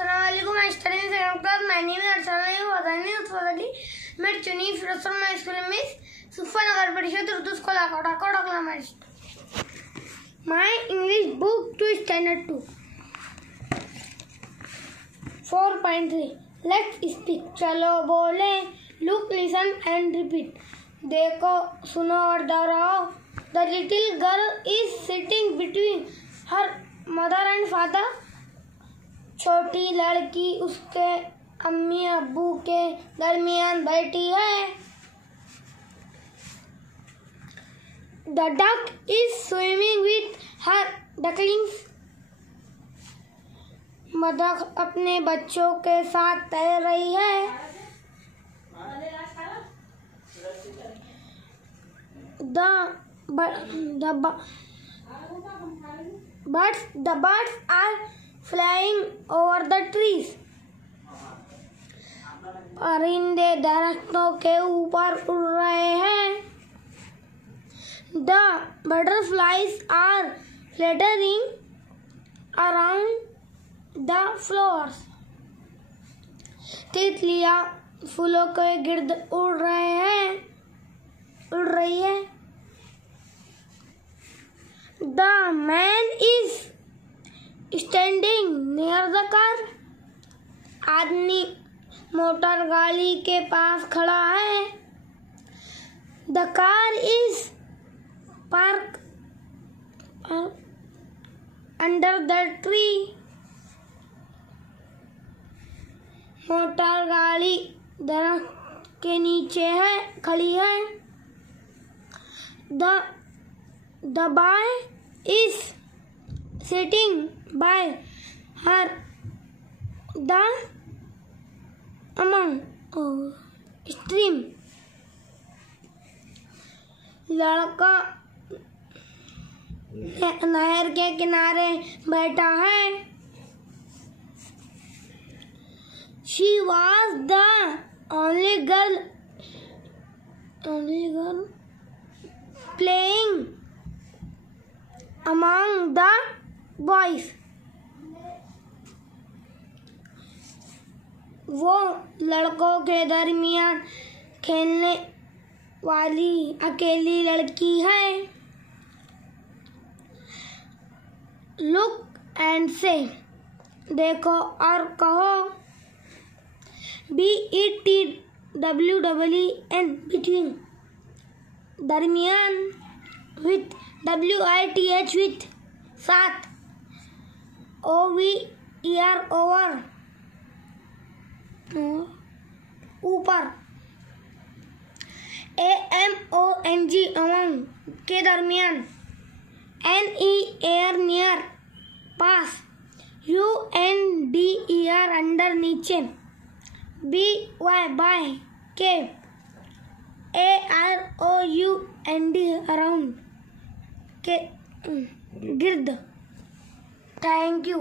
Assalamualaikum. I study in second class. My name is Archana. मैं चुनी Firoz my school is Suffa nagar parishad urdu school akot. My English book to standard 2. 4.3 Let's speak. चलो बोले. Look, listen and repeat. देखो, सुनो और दोहराओ. The little girl is sitting between her mother and father. छोटी लड़की उसके अम्मी अब्बू के दरमियान बैठी है. The duck is swimming with her ducklings. बतख अपने बच्चों के साथ तैर रही है. The birds are flying over the trees. परिंदे दरख्तों के ऊपर उड़ रहे हैं. The butterflies are fluttering around the flowers. तितलियां फूलों के गिर्द उड़ रही है. The man is standing near the car. आदमी मोटर गाड़ी के पास खड़ा है. The car is parked under the tree. Motor गाड़ी दरख्त के नीचे खड़ी है. The boy is sitting by her among stream. लड़का नहर के किनारे बैठा है. She was the only girl playing among the boys. वो लड़कों के दरमियान खेलने वाली अकेली लड़की है. Look and say. देखो और कहो. BETWEEN between. दरमियान with WITH with साथ. OVER over ऊपर. AMONG among के दरमियान. NEAR near पास. UNDER अंदर नीचे. BY by के. AROUND around के गिर्द. Thank you.